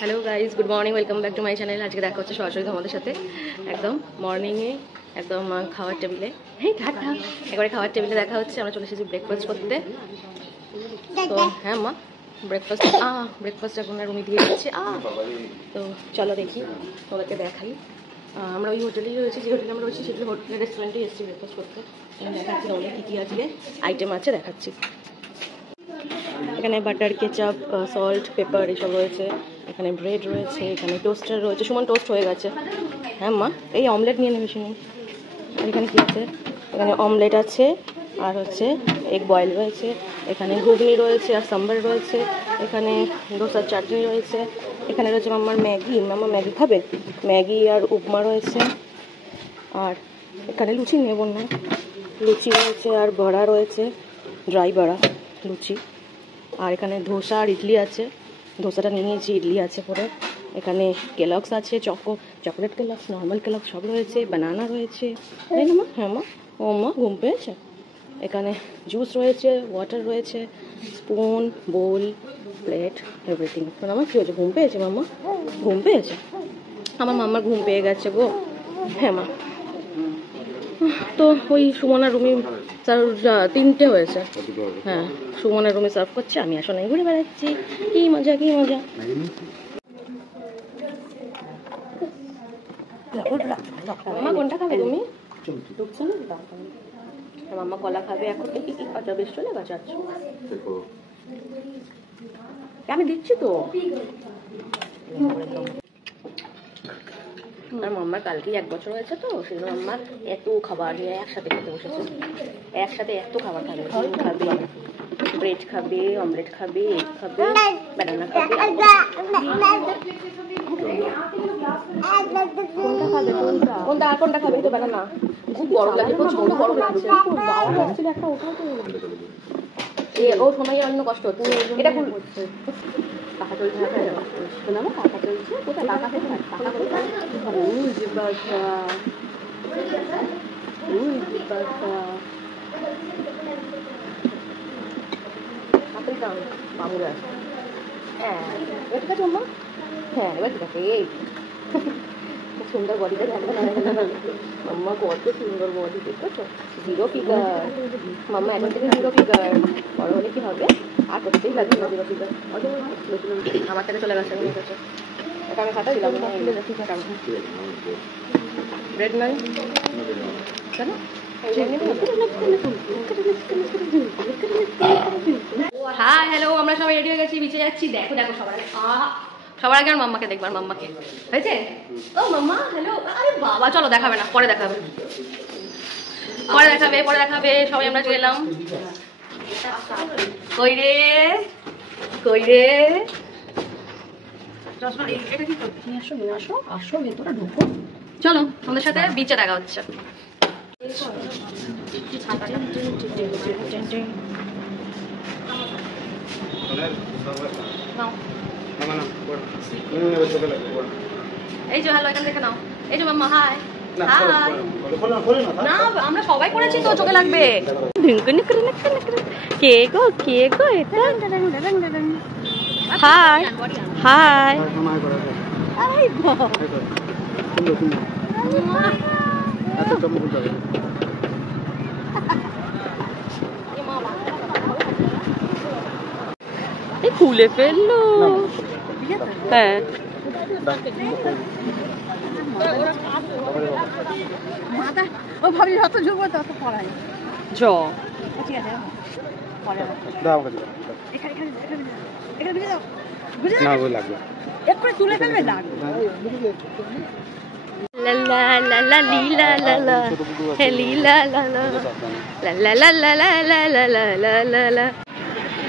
Hello guys, good morning, welcome back to my channel. আজকে দেখা হচ্ছে সরাসরি তোমাদের সাথে একদম মর্নিংয়ে, একদম খাওয়ার টেবিলে। একবারে খাওয়ার টেবিলে দেখা হচ্ছে। আমরা চলে এসেছি ব্রেকফাস্ট করতে। তো হ্যাঁ মা, ব্রেকফাস্ট এখন রুমে দিয়ে দিচ্ছে। তো চলো দেখি, তোমাদেরকে দেখাই। আমরা ওই হোটেলেই রয়েছি, যে হোটেলে আমরা রয়েছি সেগুলো হোটেলের রেস্টুরেন্টেই এসেছি ব্রেকফাস্ট করতে। দেখাচ্ছি তোমাদের কী কী আজকে আইটেম আছে, দেখাচ্ছি। এখানে বাটার, কেচাপ, সল্ট, পেপার এসব রয়েছে। এখানে ব্রেড রয়েছে, এখানে টোস্টার রয়েছে। সুমন টোস্ট হয়ে গেছে। হ্যাঁ মা, এই অমলেট নিয়ে নেবে শুনুন। আর এখানে কী আছে? এখানে অমলেট আছে, আর হচ্ছে এগ বয়েল রয়েছে। এখানে ঘুগনি রয়েছে আর সাম্বার রয়েছে। এখানে ডোসার চাটনি রয়েছে। এখানে রয়েছে মাম্মার ম্যাগি। মাম্মা ম্যাগি খাবে? ম্যাগি আর উপমা রয়েছে। আর এখানে লুচি নেব না, লুচি রয়েছে আর বড়া রয়েছে, ড্রাই বড়া, লুচি। আর এখানে ধোসা আর ইডলি আছে। ধোসাটা নিয়ে নিয়েছি, ইডলি আছে পরে। এখানে কেলগস আছে, চকলেট কেলগস, নর্মাল কেলগস সব রয়েছে। বানানা রয়েছে, তাই না মা? হ্যাঁ মা, ও মা ঘুম পেয়েছে। এখানে জুস রয়েছে, ওয়াটার রয়েছে, স্পুন, বোল, প্লেট, এভরিথিং। আমার কী হয়েছে? ঘুম পেয়েছে মাম্মা? ঘুম পেয়েছে? আমার মাম্মার ঘুম পেয়ে গেছে গো। হ্যাঁ মা। তো ওই সুমনার রুমে তিনটে হয়েছে। হ্যাঁ, সুমনার রুমে সার্ভ করছে, আমি আসলে ঘুরে বেড়াচ্ছি। কি মজা, কি মজা। মাম্মা কোনটা খাবে তুমি? মাম্মা কলা খাবে এখন। আচ্ছা বেশ, চলে গেছে। আচ্ছা আমি দিচ্ছি তো। আর মাম্মার কালকেই 1 বছর হয়েছে, তো সেই জন্য মাম্মার এত খাবার নিয়ে একসাথে খেতে বসেছে। একসাথে এত খাবার খাবে, ডিম খাবে, ব্রেড খাবে, অমলেট খাবে, এগ খাবে, বানানা খাবে। কোনটা খাবে? তো বানানা। খুব গরম লাগে, প্রচন্ড গরম লাগছে। ও সময় অন্য কষ্ট হচ্ছে। এটা কোন টাকা চলছে না? টাকা চলছে কোথায়? টাকা কোথায়? টাকা কোথায়? মামুরা। হ্যাঁ এবার ঠিক আছে মাম্মা। হ্যাঁ এবার ঠিক আছে। এই সুন্দর বডিটা দেখো মাম্মা, কত সুন্দর বডি দেখেছো। 0 ফিগার মাম্মা, এখন থেকে 0 ফিগার। বড় হলে কি হবে? আর করতেই লাগবে না 0 ফিগার। আমার থেকে চলে গেছে। এটা আমি খাতা দিলাম না। ব্রেড নাই কেন? হ্যাঁ হ্যালো, আমরা সবাই রেডি হয়ে গেছি, বিচে যাচ্ছি। দেখো দেখো সবার আগে আর মাম্মাকে দেখবার। মাম্মাকে হয়েছে? ও মাম্মা হ্যালো। আরে বাবা, চলো দেখাবে না, পরে দেখাবে, পরে দেখাবে, পরে দেখাবে। সবাই আমরা চলে এলাম। কই রে, কই রে? চলো আমাদের সাথে বিচে দেখা হচ্ছে। এই যে হ্যালো, এখান থেকে নাও। এই যে মাম্মা হাই। না আমরা সবাই করেছি তো, চোখে লাগবে। কে গো, কে গো এটা? High high. খুলে ফেললো। হ্যাঁ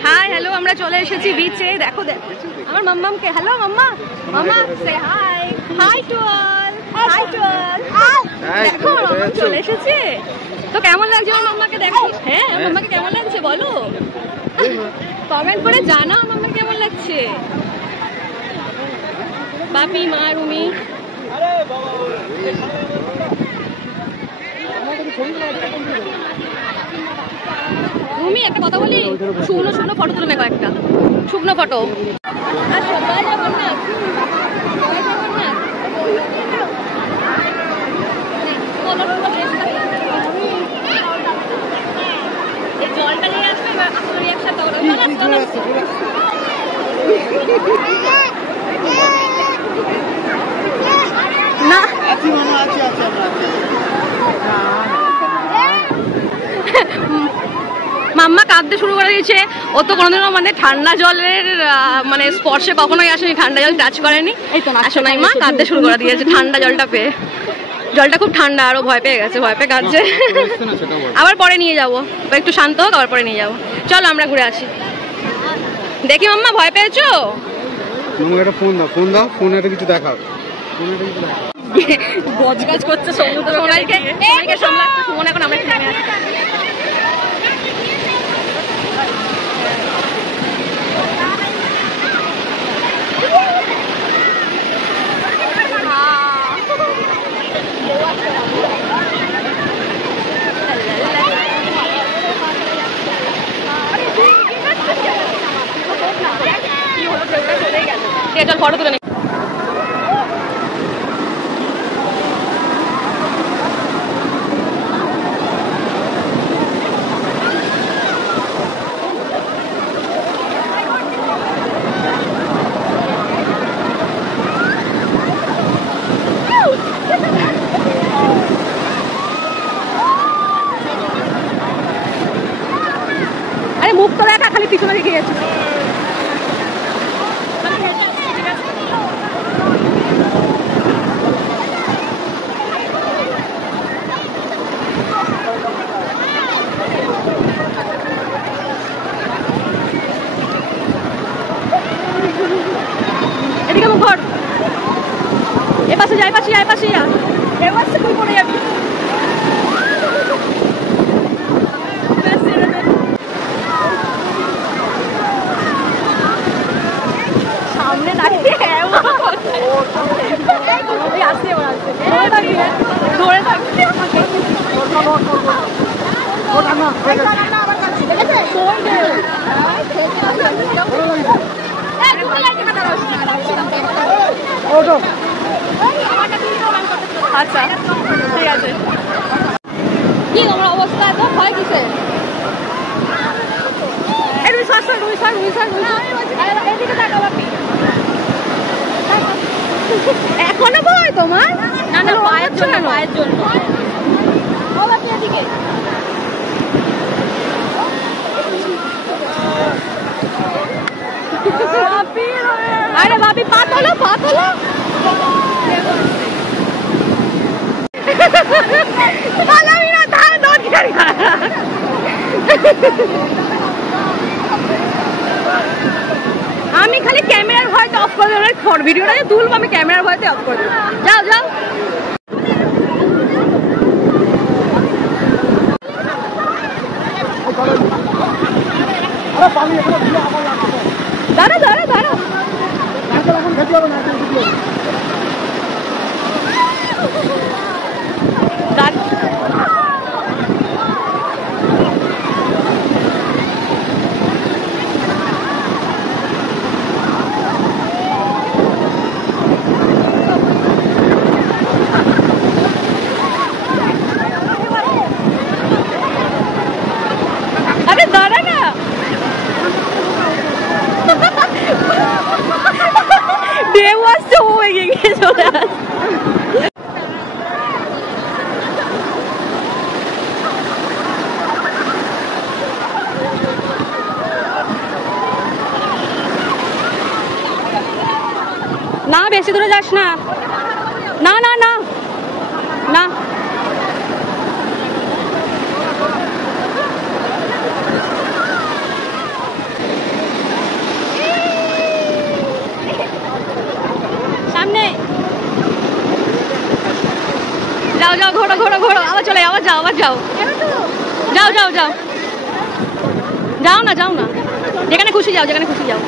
হাই হ্যালো, আমরা চলে এসেছি বিচে। দেখো আমার মাম্মামকে। Hello mamma, mamma say hi. Hi to all, hi to all. দেখো মাম্মা চলে এসেছে। তো কেমন লাগছে আমার মাম্মাকে? দেখো হ্যাঁ, মাম্মাকে কেমন লাগছে বলো, কমেন্ট করে জানাও মাম্মাকে কেমন লাগছে। বাপি, মা, রুমি। রুমি একটা কথা বলি, শুকনো শুকনো ফটো তুলে নেবো, একটা শুকনো ফটো। আর সবাই যাবেন না। মাম্মা কাঁদতে শুরু করে দিয়েছে। ও তো কোনোদিনও মানে ঠান্ডা জলের মানে স্পর্শে কখনোই আসেনি, ঠান্ডা জল টাচ করেনি। সোনাই মা কাঁদতে শুরু করে দিয়েছে ঠান্ডা জলটা পেয়ে। জলটা খুব ঠান্ডা, আরো ভয় পেয়ে গেছে, ভয় পেয়ে কাঁদছে। আবার পরে নিয়ে যাবো, একটু শান্ত হোক, আবার পরে নিয়ে যাবো। চলো আমরা ঘুরে আসি। দেখি মাম্মা ভয় পেয়েছো? ফোন দাও, ফোন দাও, ফোনে কিছু দেখাও। গজগাজ করছে সমুদ্র। সোনাইকে সামলাচ্ছে সুমন। এখন আমরা একটু নেমে আসি। চল ফটো তুলে নে। আরে মুখ তো দেখা, খালি পিছনে দেখে গেছে। এদিকে মুখ ঘর। এ পাশে যা, এ পাশে যা, এ পাশে যা। এ পাশে তুই পড়ে যাবি। সামনে দাঁড়িয়ে আসছে, ধরে থাকবে। আচ্ছা ঠিক আছে। কি তোমার অবস্থা এত ভয় কিসে? এখনো ভয় তোমার? না না, পায়ের জন্য, পায়ের জন্য। এদিকে আরে বাপি, পা তোলো, পা তোলো। আমি খালি ক্যামেরার ভয়তে অফ করে দেবো, ভিডিওটা যে তুলবো আমি ক্যামেরার ভয়তে অফ করে দেবো। যাও যাও। দাঁড়া দাঁড়া দাঁড়া। আরে দাঁড়া না। ঢেউ আসছে, ও এগিয়ে গিয়ে চলে আসছে। না বেশি দূরে যাস না। না না না না। সামনে যাও যাও, ঘোড়ো ঘোড়ো ঘোড়ো। আবার চলে, আবার যাও, আবার যাও। যাও যাও যাও। যাও না, যাও না, যেখানে খুশি যাও, যেখানে খুশি যাও।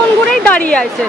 পেছন ঘুরেই দাঁড়িয়ে আছে।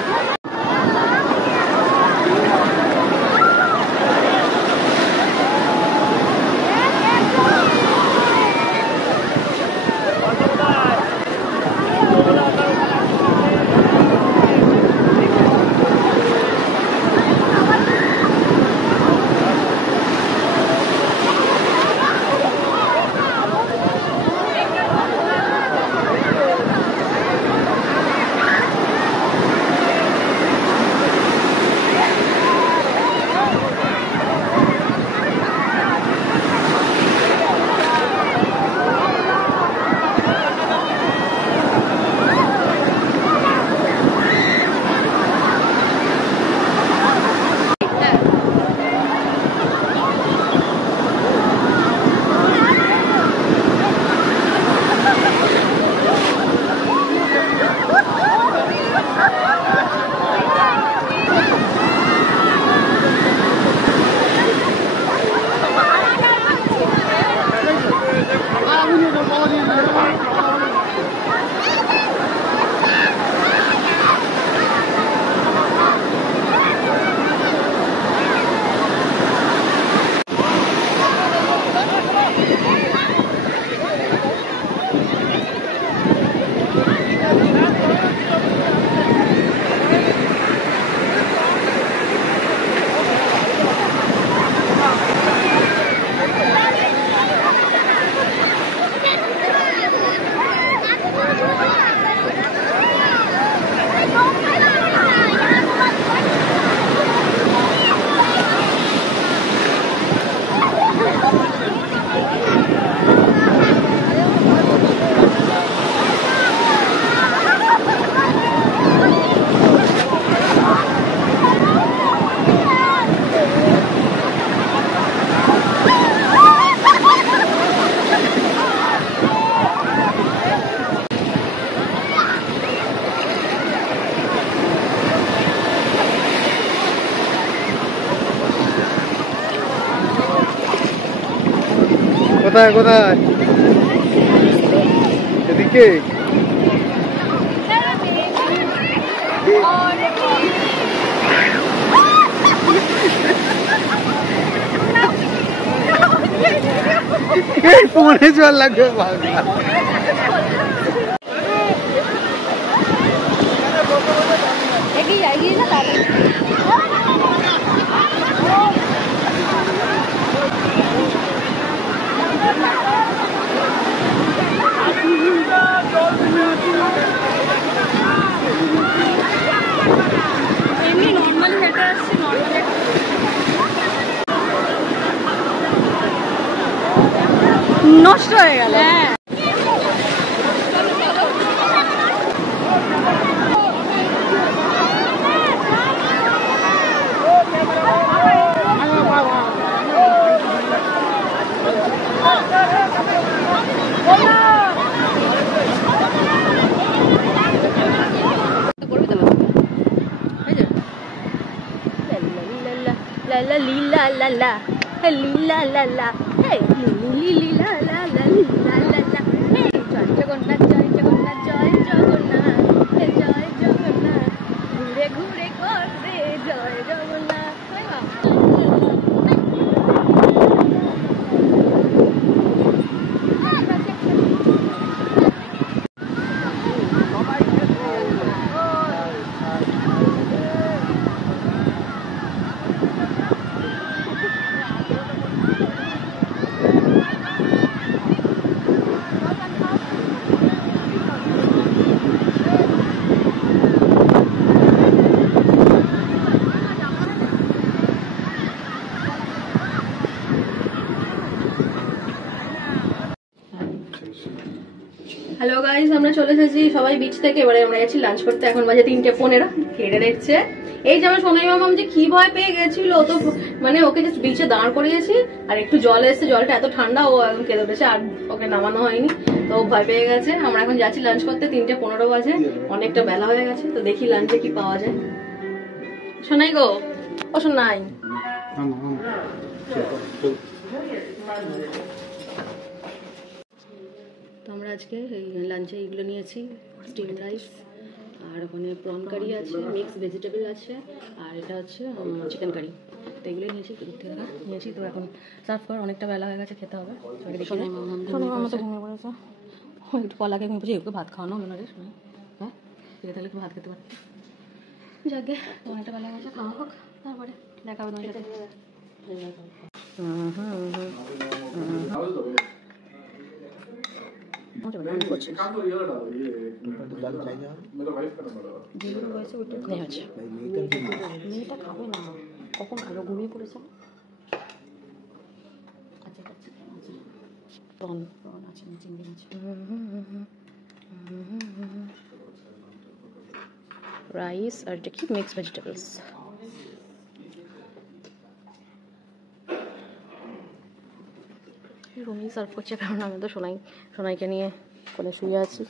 কোথায় কোথায়? এদিকে। ফোনে জল লাগবে। এগিয়ে এগিয়ে না তাড়াতাড়ি। এমনি নর্মাল হেঁটে আসছি, নর্মাল নষ্ট হয়ে গেল। হ্যাঁ La la li la la la, li la la la, hey li li li la la la li la la la, hey জয় জগন্নাথ জয় জগন্নাথ জয় জগন্নাথ, হে জয় জগন্নাথ, ঘুরে ঘুরে করবে জয় জগন্নাথ। হ্যালো গাইস, আমরা চলে এসেছি সবাই বিচ থেকে। এবারে আমরা গেছি লাঞ্চ করতে। এখন বাজে 3:15। খেয়ে দেখছে এই যে আমার সোনাই মামাম যে কি ভয় পেয়ে গেছিল, তো মানে ওকে জাস্ট বিচে দাঁড় করিয়েছি আর একটু জল এসছে, জলটা এত ঠান্ডা ও এখন কেঁদে উঠেছে, আর ওকে নামানো হয়নি, তো ভয় পেয়ে গেছে। আমরা এখন যাচ্ছি লাঞ্চ করতে, 3:15 বাজে, অনেকটা বেলা হয়ে গেছে। তো দেখি লাঞ্চে কি পাওয়া যায়। সোনাই গো, ও সোনাই, তো আমরা আজকে এই লাঞ্চে এইগুলো নিয়েছি, স্টিম রাইস আর ওখানে প্রন কারি আছে, মিক্স ভেজিটেবল আছে, আর এটা হচ্ছে চিকেন কারি। তো এগুলো নিয়েছি, দূর থেকে দেখা নিয়েছি। তো এখন সার্ভ কর, অনেকটা বেলা হয়ে গেছে, খেতে হবে। সোনাই মামা তো ঘুমিয়ে পড়েছে। একটু কলাকে ঘুমিয়ে পড়েছি, ওকে ভাত খাওয়ানো হলো না রে সোনাই। হ্যাঁ খেয়ে থাকলে একটু ভাত খেতে পারতি। যাকে অনেকটা বেলা হয়ে গেছে, খাওয়া হোক, তারপরে দেখা হবে তোমার সাথে। মেয়েটা খাবে না, কখন খাবে, ঘুমিয়ে পড়েছে। আচ্ছা আচ্ছা প্রন প্রন আছে, চিংড়ি মাছ, রাইস, আর এটা কি মিক্স ভেজিটেবলস। রুমই সার্ভ করছে, কারণ আমি তো সোনাইকে নিয়ে কোলে শুয়ে আছি।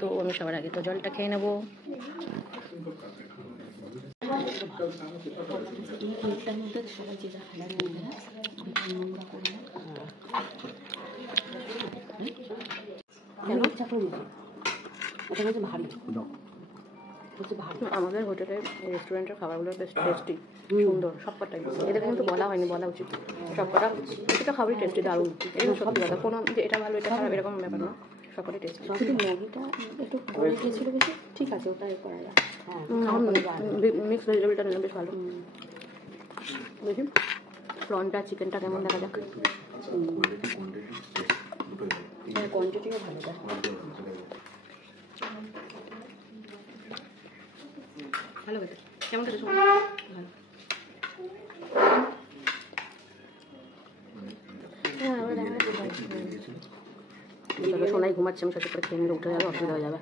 তো আমি সবার আগে তো জলটা খেয়ে নেবো। সবাই যে যা খেলার মধ্যে নোংরা করবো কেন চাকরি ওটা হচ্ছে ভারী। আমাদের হোটেলের রেস্টুরেন্টের খাবারগুলো বেশ টেস্টি, সুন্দর, সবকটাই। এদের কিন্তু বলা হয়নি, বলা উচিত। সবকটা প্রতিটা খাবারই টেস্টি, দারুণ। এরকম সত্যি কথা, কোনো যে এটা ভালো এটা খারাপ এরকম ব্যাপার না, সবকটাই টেস্টি। শুধু ম্যাগিটা একটু গলে গিয়েছিল বেশি, ঠিক আছে, ওটা করা যায়। মিক্স ভেজিটেবলটা নিলাম, বেশ ভালো। দেখি প্রনটা চিকেনটা কেমন দেখা যাক। কোয়ান্টিটিও ভালো দেয়, ভালো খেতে। কেমন খেতে শোনো? ভালো। সোনাই ঘুমাচ্ছে, আমি সাথে করে খেয়ে নিলে উঠে যাবে, অসুবিধা হয়ে যাবে।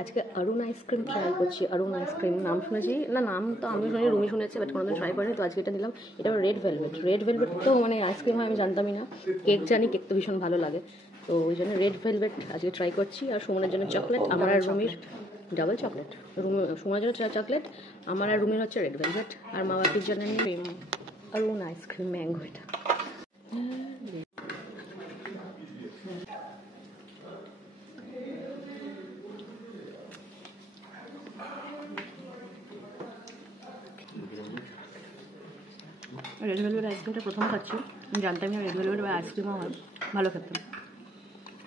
আজকে অরুণ আইসক্রিম ট্রাই করছি। অরুণ আইসক্রিম নাম শুনেছি না, নাম তো আমি শুনি, রুমি শুনেছি, বাট কোনোদিন ট্রাই করিনি। তো আজকে এটা নিলাম। এটা রেড ভেলভেট। রেড ভেলভেট তো মানে আইসক্রিম হয় আমি জানতামই না। কেক জানি, কেক তো ভীষণ ভালো লাগে, তো ওই জন্য রেড ভেলভেট আজকে ট্রাই করছি। আর সুমনের জন্য চকলেট, আমার আর রুমির ডাবল চকলেট। সুমনের জন্য চকলেট, আমার আর রুমির হচ্ছে রেড ভেলভেট, আর মা বাপির জন্য ক্রিম। অরুণ আইসক্রিম ম্যাঙ্গো এটা। রেড ভেলভেট আইসক্রিমটা প্রথম খাচ্ছি, আমি জানতামই না রেড ভেলভেট বা আইসক্রিমও হয়, ভালো খেতাম।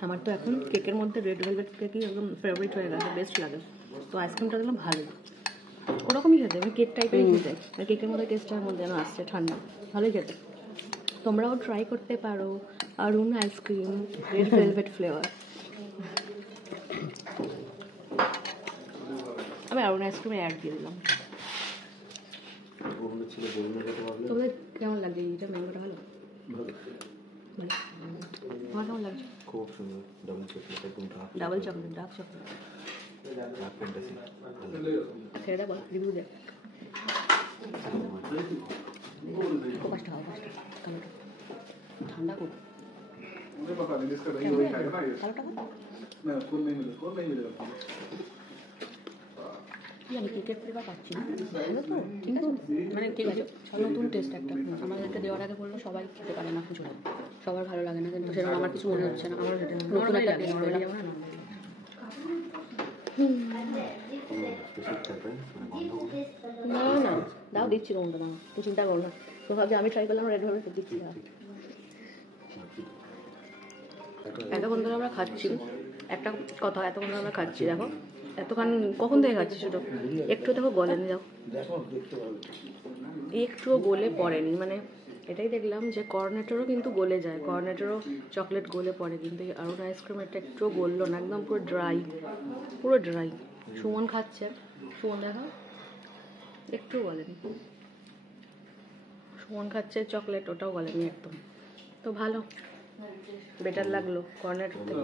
আমার তো এখন কেকের মধ্যে রেড ভেলভেট কেকই একদম ফেভারিট হয়ে গেছে, বেস্ট লাগে। তো আইসক্রিমটা দেখলাম ভালোই, ওরকমই খেতে, আমি কেক টাইপেরই খেতে। আর কেকের মধ্যে টেস্টটার মধ্যে যেন আসছে ঠান্ডা, ভালোই খেতে। তোমরাও ট্রাই করতে পারো অরুণ আইসক্রিম রেড ভেলভেট ফ্লেভার। আমি অরুণ আইসক্রিমে অ্যাড দিয়ে দিলাম। তোমাদের কেমন লাগছে? এইটা ম্যাঙ্গোটা ভালো, তোমার কেমন লাগছে? খুব সুন্দর। ডাবল চকলেট, একদম ডাবল চকলেট, ডার্ক চকলেট। ছেড়ে দেবো, রিভিউ দে। পাঁচটা খাও, পাঁচটা কালোটা ঠান্ডা খুব। কালোটা আমি কেকের ফ্লেভার পাচ্ছি না, ভালো তো, ঠিক আছে, মানে ঠিক আছে, নতুন টেস্ট একটা। আমাদেরকে দেওয়ার আগে বললো সবাই খেতে পারে না, কিছু সবার ভালো লাগে না, কিন্তু সেরকম আমার কিছু মনে হচ্ছে না। আমার নতুন একটা টেস্ট পেলাম। না না দাও, দিচ্ছি তোমাকে, দাও, তুই চিন্তা করো না। তো ভাবছি আমি ট্রাই করলাম রেড ভেলভেট, দিচ্ছি। এতক্ষণ ধরে আমরা খাচ্ছি, একটা কথা, এতক্ষণ ধরে আমরা খাচ্ছি, দেখো এতক্ষণ কখন থেকে খাচ্ছি, শুধু একটু দেখো গলেনি, যাও একটুও গলে পড়েনি। মানে এটাই দেখলাম যে কর্নেটোরও কিন্তু গলে যায়, কর্নেটোরও চকলেট গলে পড়ে, কিন্তু এই অরুণ আইসক্রিম এটা একটুও গললো না, একদম পুরো ড্রাই, পুরো ড্রাই। সুমন খাচ্ছে, সুমন দেখা, একটু গলেনি। সুমন খাচ্ছে চকলেট, ওটাও গলেনি একদম। তো ভালো, বেটার লাগলো কর্নেটো থেকে।